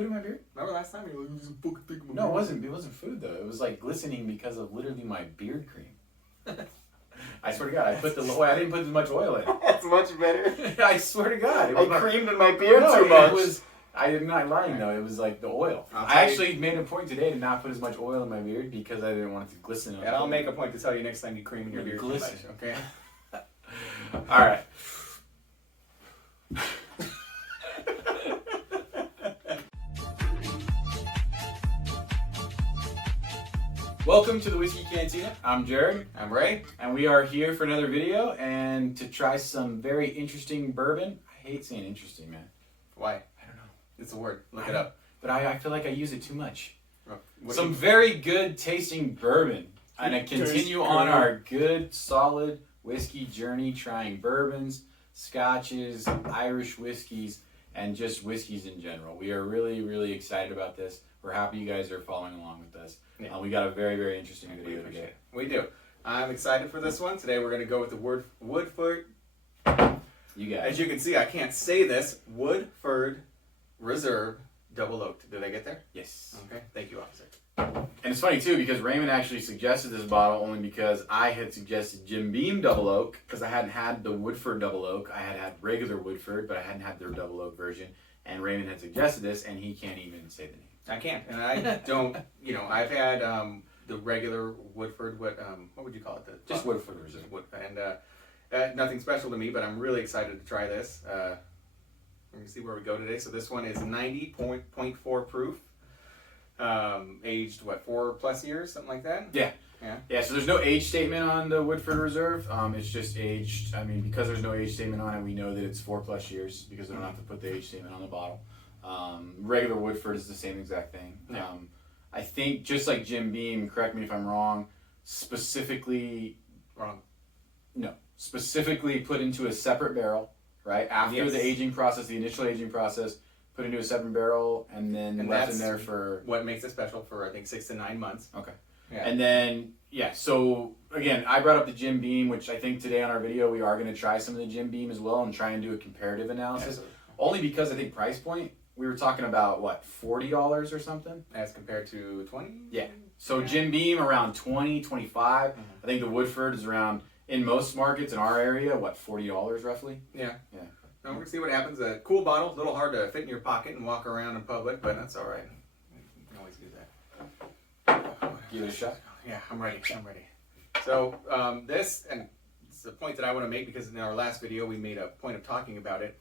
food in my beard? Remember last time you were like, "This is fucking thick." No, it wasn't. It wasn't food though. It was like glistening because of literally my beard cream. I swear to God, I put the oil. I didn't put as much oil in. That's much better. I swear to God, I creamed in my beard too much. It was. I am not lying though. It was like the oil. I actually made a point today to not put as much oil in my beard because I didn't want it to glisten. And I'll make a point to tell you next time you cream in your beard. Glisten. Okay. All right. Welcome to the Whiskey Cantina. I'm Jared. I'm Ray. And we are here for another video and to try some very interesting bourbon. I hate saying interesting, man. Why? I don't know. It's a word. Look it up. But I feel like I use it too much. What Some very good tasting bourbon. And I continue on our good, solid whiskey journey, trying bourbons, scotches, Irish whiskeys, and just whiskeys in general. We are really, really excited about this. We're happy you guys are following along with us. Yeah. We got a very, very interesting video today. We do. I'm excited for this one. Today we're going to go with the Woodford. You guys. As you can see, I can't say this. Woodford Reserve Double Oaked. Did I get there? Yes. Okay. Thank you, officer. And it's funny too because Raymond actually suggested this bottle only because I had suggested Jim Beam Double Oak because I hadn't had the Woodford Double Oak. I had had regular Woodford, but I hadn't had their Double Oak version. And Raymond had suggested this, and he can't even say the name. I can't, and I don't. I've had the regular Woodford. What would you call it? Just Woodford Reserve. And nothing special to me, but I'm really excited to try this. We're gonna see where we go today. So this one is 90.4 proof. Aged 4+ years, something like that. Yeah. So there's no age statement on the Woodford Reserve. It's just aged. I mean, because there's no age statement on it, we know that it's 4+ years because they don't have to put the age statement on the bottle. Regular Woodford is the same exact thing. Yeah. I think just like Jim Beam, correct me if I'm wrong, specifically put into a separate barrel, right? After the aging process, the initial aging process, put into a separate barrel and then left in there for... What makes it special for, I think, 6 to 9 months. Okay. Yeah. And then, so again, I brought up the Jim Beam, which I think today on our video, we are going to try some of the Jim Beam as well and try and do a comparative analysis. Yes. Only because I think price point, we were talking about, what, $40 or something? As compared to 20? Yeah. So Jim Beam around 20, 25. Mm-hmm. I think the Woodford is around, in most markets in our area, what, $40 roughly? Yeah. Yeah. Now we're going to see what happens. A cool bottle, a little hard to fit in your pocket and walk around in public, but that's all right. You can always do that. Give it a shot. Yeah, I'm ready. So this, and it's a point that I want to make because in our last video we made a point of talking about it.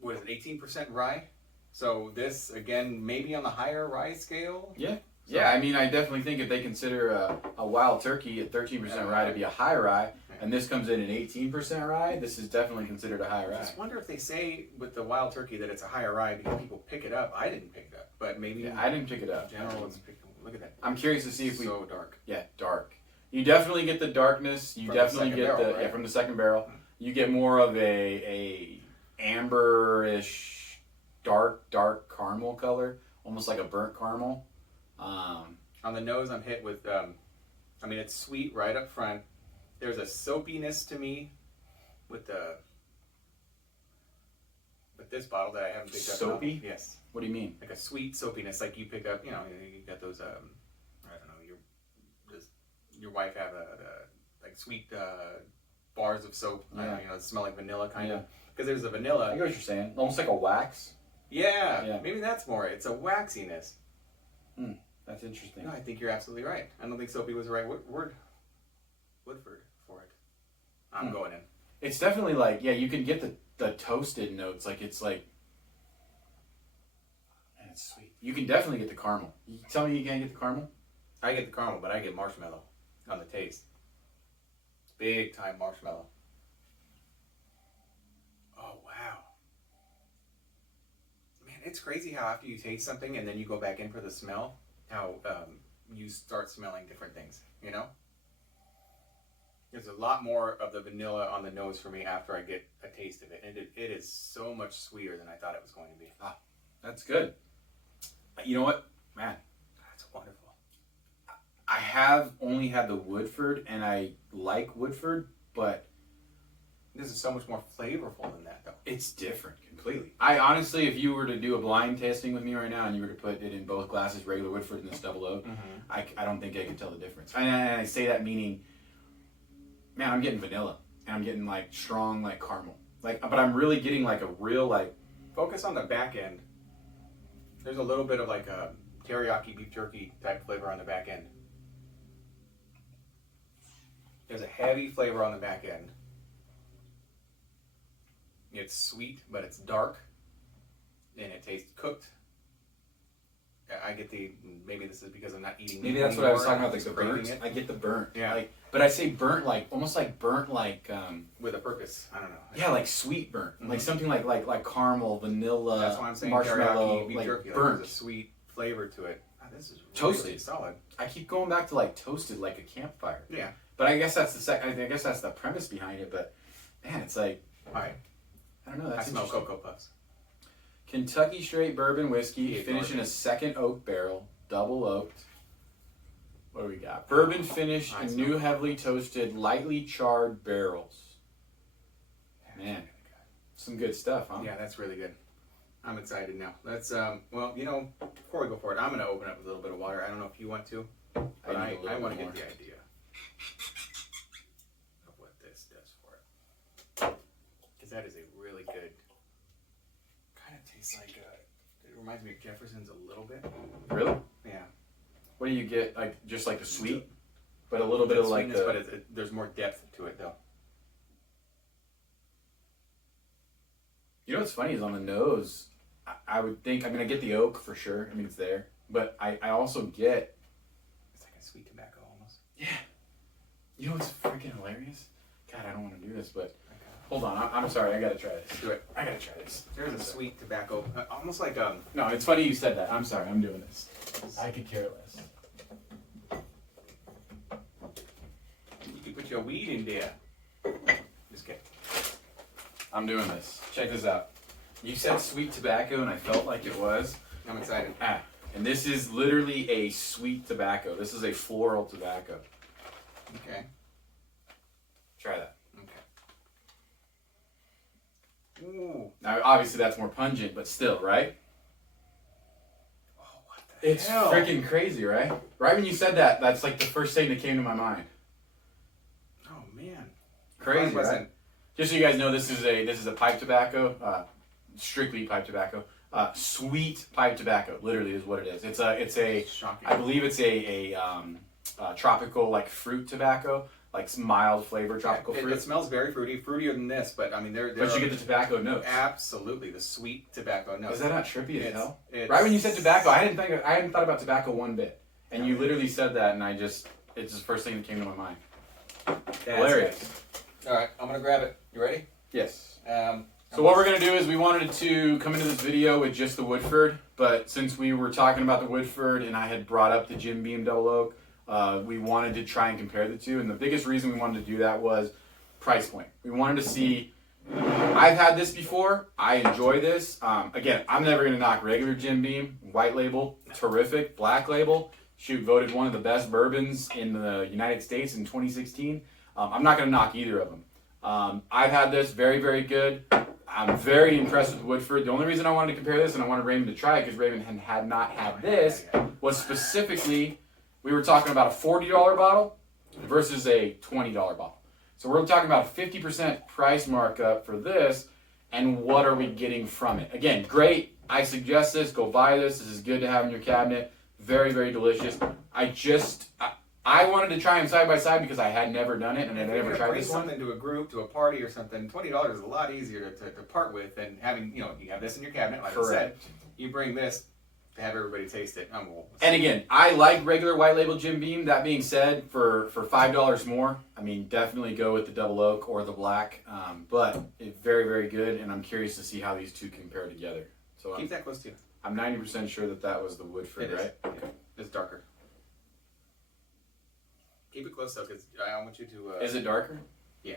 What is it, 18% rye? So this, again, maybe on the higher rye scale? Yeah. Yeah, I mean, I definitely think if they consider a wild turkey at 13% rye to be a high rye, and this comes in at 18% rye, this is definitely considered a high rye. I just wonder if they say with the wild turkey that it's a higher rye because people pick it up. I didn't pick it up, but maybe... Yeah, I didn't pick it up. In general, it's picked up. Look at that. I'm curious to see if so dark. Yeah, dark. You definitely get the darkness. You definitely get barrel, the right? from the second barrel. You get more of a amberish, dark caramel color, almost like a burnt caramel. On the nose, I'm hit with. I mean, it's sweet right up front. There's a soapiness to me with this bottle that I haven't picked up. Soapy? Yes. What do you mean? Like a sweet soapiness, like you pick up. You got those. I don't know. Your wife have like sweet bars of soap. Yeah. Smell like vanilla kind of. Because there's a vanilla. I get what you're saying. Almost like a wax. Yeah. Maybe that's more. It's a waxiness. That's interesting. No, I think you're absolutely right. I don't think soapy was the right word. Woodford for it. I'm going in. It's definitely like, you can get the toasted notes. Like, it's like, man, it's sweet. You can definitely get the caramel. You tell me you can't get the caramel? I get the caramel, but I get marshmallow on the taste. Big time marshmallow. Oh, wow. Man, it's crazy how after you taste something and then you go back in for the smell, how you start smelling different things, There's a lot more of the vanilla on the nose for me after I get a taste of it. And it is so much sweeter than I thought it was going to be. Ah, that's good. You know what? Man, that's wonderful. I have only had the Woodford, and I like Woodford, but This is so much more flavorful than that, though. It's different completely. I honestly, if you were to do a blind tasting with me right now and you were to put it in both glasses, regular Woodford and this double oak, I don't think I could tell the difference. And I say that meaning, man, I'm getting vanilla and I'm getting like strong like caramel. Like, but I'm really getting like a real like. Focus on the back end. There's a little bit of like a teriyaki beef jerky type flavor on the back end. There's a heavy flavor on the back end. It's sweet, but it's dark, and it tastes cooked. I get the, maybe this is because I'm not eating. Maybe that's what I was talking about, like the burnt. I get the burnt. Yeah. Like, but I say burnt like almost like burnt like with a purpose. I don't know. Yeah, like sweet burnt, like something like caramel, vanilla, that's why I'm saying marshmallow, teriyaki beef like jerky. burnt. There's a sweet flavor to it. Oh, this is toasted, really solid. I keep going back to like toasted, like a campfire. Yeah. But I guess that's I guess that's the premise behind it. But man, it's like, all right. I don't know. That's I smell Cocoa Puffs. Kentucky straight bourbon whiskey, finished in a second oak barrel, double oaked. What do we got? Bourbon finish in new heavily toasted, lightly charred barrels. Man, some good stuff, huh? Yeah, that's really good. I'm excited now. Let's, well, you know, before we go for it, I'm going to open up a little bit of water. I don't know if you want to, but I want to get the idea of what this does for it. Because that is a really good, kind of tastes like, it reminds me of Jefferson's a little bit. Really? Yeah. What do you get? Like just like the sweet, but a little bit of like sweetness, but there's more depth to it though. You know what's funny is on the nose, I would think, I mean, I get the oak for sure. I mean, it's there, but I also get. It's like a sweet tobacco almost. Yeah. You know what's freaking hilarious? God, I don't want to do this, but hold on. I'm sorry. I gotta try this. Do it. I gotta try this. There's a sweet tobacco, almost like No, it's funny you said that. I'm sorry. I'm doing this. I could care less. You can put your weed in there. Just kidding. I'm doing this. Check this out. You said sweet tobacco, and I felt like it was. I'm excited. And this is literally a sweet tobacco. This is a floral tobacco. Okay. Try that. Okay. Ooh. Now, obviously, that's more pungent, but still, right? Oh, what the It's hell? freaking crazy, right? Right when you said that, that's like the first thing that came to my mind. Oh man. Crazy, right? Just so you guys know, this is a pipe tobacco, strictly pipe tobacco. Sweet pipe tobacco, literally is what it is. It's a Shocking. I believe it's a tropical like fruit tobacco, like some mild flavor tropical fruit. It smells very fruity, fruitier than this, but I mean they're But you get the tobacco notes. Absolutely, the sweet tobacco notes. Is that not trippy as hell? Right when you said tobacco, I hadn't thought about tobacco one bit, and you literally said that, and it's just the first thing that came to my mind. Hilarious. All right, I'm gonna grab it. You ready? Yes. So what we're going to do is we wanted to come into this video with just the Woodford, but since we were talking about the Woodford and I had brought up the Jim Beam Double Oak, we wanted to try and compare the two. And the biggest reason we wanted to do that was price point. We wanted to see, I've had this before. I enjoy this. Again, I'm never going to knock regular Jim Beam. White label, terrific. Black label, shoot, voted one of the best bourbons in the United States in 2016. I'm not going to knock either of them. I've had this, very, very good. I'm very impressed with Woodford. The only reason I wanted to compare this and I wanted Raymond to try it because Raymond had not had this was specifically, we were talking about a $40 bottle versus a $20 bottle. So we're talking about a 50% price markup for this, and what are we getting from it? Again, great. I suggest this. Go buy this. This is good to have in your cabinet. Very, very delicious. I wanted to try them side by side because I had never done it and I never tried this one. Something to a group, to a party or something. $20 is a lot easier to part with than having, you have this in your cabinet, like I said. You bring this to have everybody taste it. And again, I like regular white label Jim Beam. That being said, for $5 more, I mean, definitely go with the Double Oak or the Black. But it's very, very good, and I'm curious to see how these two compare together. So keep that close to you. I'm 90% sure that was the Woodford, right? Okay. It's darker. Keep it close though, because I want you to. Is it darker? Yeah.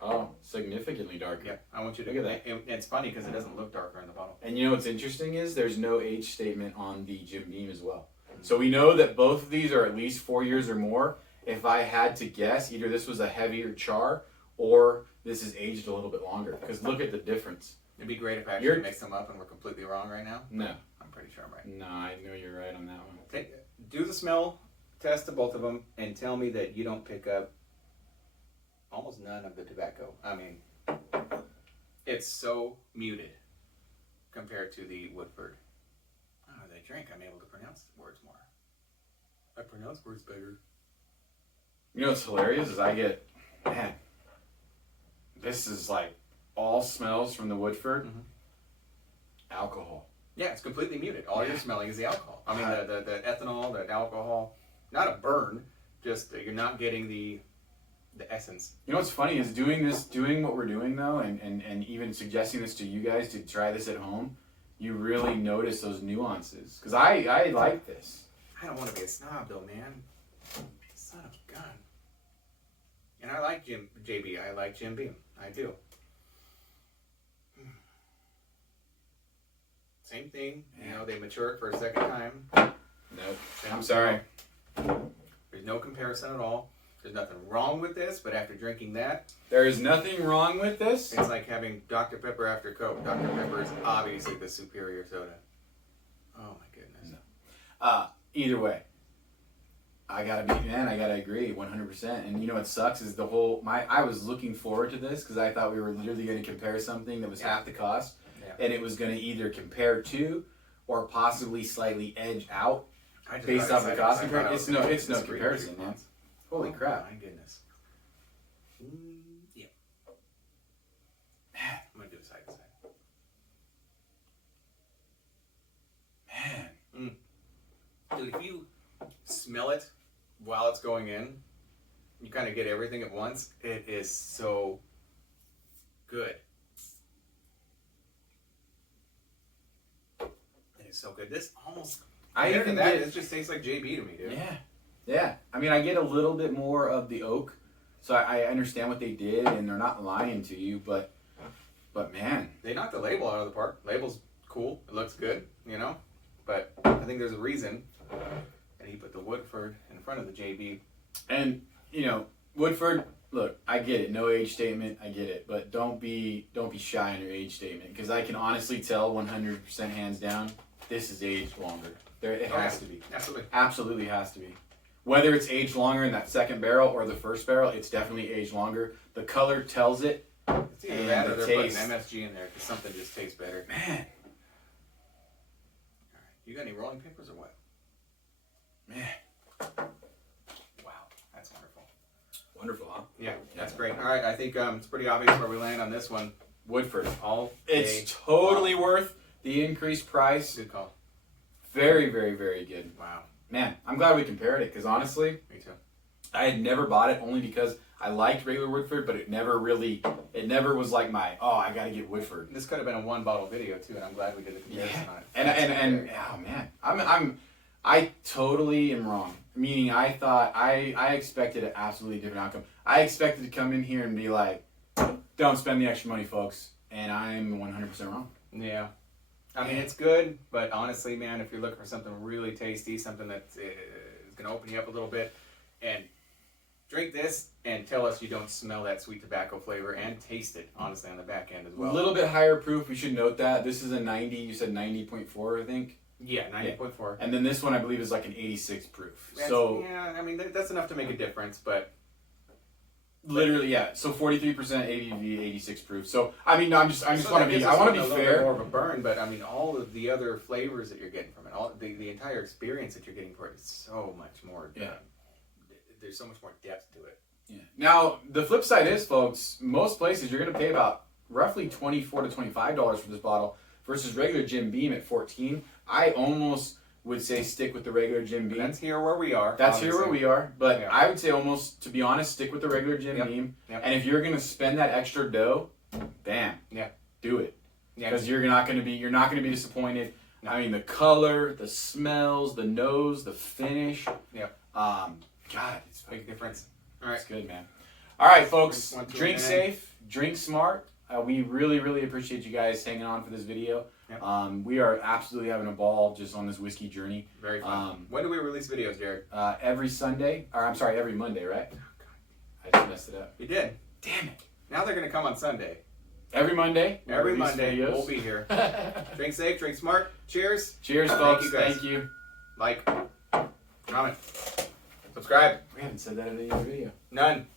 Oh, significantly darker. Yeah, I want you to. Look at that. It's funny because it doesn't look darker in the bottle. And you know what's interesting is there's no age statement on the Jim Beam as well. So we know that both of these are at least 4 years or more. If I had to guess, either this was a heavier char or this is aged a little bit longer. Because look at the difference. It'd be great if I actually mix them up and we're completely wrong right now. No. I'm pretty sure I'm right. No, I know you're right on that one. Do the smell test of both of them and tell me that you don't pick up almost none of the tobacco. I mean, it's so muted compared to the Woodford. Oh, as I drink, I'm able to pronounce words more. I pronounce words better. You know what's hilarious is man, this is like all smells from the Woodford. Alcohol. Yeah, it's completely muted. All you're smelling is the alcohol. I mean, the ethanol, the alcohol. Not a burn, just you're not getting the essence. You know what's funny is doing what we're doing though, and even suggesting this to you guys to try this at home, you really notice those nuances. Because I like this. I don't want to be a snob though, man. Son of a gun. And I like JB. I like Jim Beam. I do. Same thing. You know, they mature it for a second time. Nope. I'm sorry. There's no comparison at all. There's nothing wrong with this, but after drinking that... There is nothing wrong with this. It's like having Dr. Pepper after Coke. Dr. Pepper is obviously the superior soda. Oh my goodness. No. Either way, I gotta agree 100%. And you know what sucks is I was looking forward to this because I thought we were literally going to compare something that was half the cost. And it was going to either compare to or possibly slightly edge out based off the cost comparison. It's no comparison, man. Holy crap. My goodness. Yeah. I'm going to do it side to side. Man. Dude, if you smell it while it's going in, you kind of get everything at once. It is so good. So good. This almost it just tastes like JB to me, dude. Yeah. I mean, I get a little bit more of the oak, so I understand what they did, and they're not lying to you. But man, they knocked the label out of the park. Label's cool. It looks good, you know. But I think there's a reason that he put the Woodford in front of the JB. And you know, Woodford. Look, I get it. No age statement. I get it. But don't be shy in your age statement, because I can honestly tell 100% hands down. This is aged longer. It has to be. Absolutely. Absolutely has to be. Whether it's aged longer in that second barrel or the first barrel, it's definitely aged longer. The color tells it. It's either that or they're putting MSG in there because something just tastes better. Man. All right. You got any rolling papers or what? Man. Wow. That's wonderful. Wonderful, huh? Yeah, that's great. All right. I think it's pretty obvious where we land on this one. Woodford. It's totally worth the increased price. Good call. Very, very, very good. Wow. Man, I'm glad we compared it, because honestly, me too. I had never bought it only because I liked regular Woodford, but it never was like I gotta get Woodford. This could have been a one bottle video too, and I'm glad we did the comparison on it. And oh man, I totally am wrong. Meaning I thought I expected an absolutely different outcome. I expected to come in here and be like, don't spend the extra money, folks, and I'm 100% wrong. Yeah. I mean, it's good, but honestly, man, if you're looking for something really tasty, something that is going to open you up a little bit, and drink this and tell us you don't smell that sweet tobacco flavor and taste it, honestly, on the back end as well. A little bit higher proof. We should note that. This is a 90. You said 90.4, I think. Yeah, 90.4. And then this one, I believe, is like an 86 proof. Yeah, I mean, that's enough to make a difference, but... Literally, yeah. So 43% ABV, 86 proof. So I mean, I want to be fair. More of a burn, but I mean, all of the other flavors that you're getting from it, all the entire experience that you're getting for it is so much more. Yeah. There's so much more depth to it. Yeah. Now the flip side is, folks, most places you're going to pay about roughly $24 to $25 for this bottle versus regular Jim Beam at $14. I almost would say stick with the regular Jim Beam. That's here where we are. That's obviously here where we are. But yeah. I would say almost, to be honest, stick with the regular Jim Beam. Yep. And if you're gonna spend that extra dough, bam, do it. Because you're not gonna be disappointed. No. I mean, the color, the smells, the nose, the finish. God, it's a big difference. All right, it's good, man. All right, folks, drink safe, drink smart. We really, really appreciate you guys hanging on for this video. Yep. We are absolutely having a ball just on this whiskey journey. Very fun. When do we release videos, Jared? Every Monday, right? Oh, God. I just messed it up. You did. Damn it. Now they're going to come on Sunday. Every Monday. Every Monday, we'll be here. Drink safe, drink smart. Cheers. Cheers, folks. Thank you. Like, comment, subscribe. We haven't said that in any other video. None.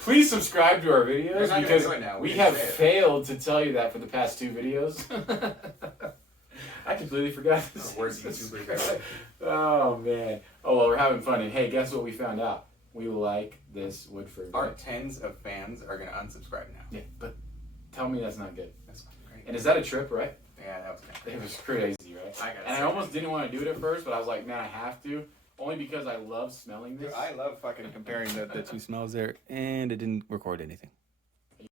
Please subscribe to our videos because we have failed to tell you that for the past 2 videos. I completely forgot this. Worst YouTubers ever. Oh, man. Oh, well, we're having fun. And hey, guess what we found out? We like this Woodford. Our tens of fans are going to unsubscribe now. Yeah, but tell me that's not good. That's great. And is that a trip, right? Yeah, that was good. It was crazy, right? I almost didn't want to do it at first, but I was like, man, I have to. Only because I love smelling this. Dude, I love fucking comparing the 2 smells there, and it didn't record anything.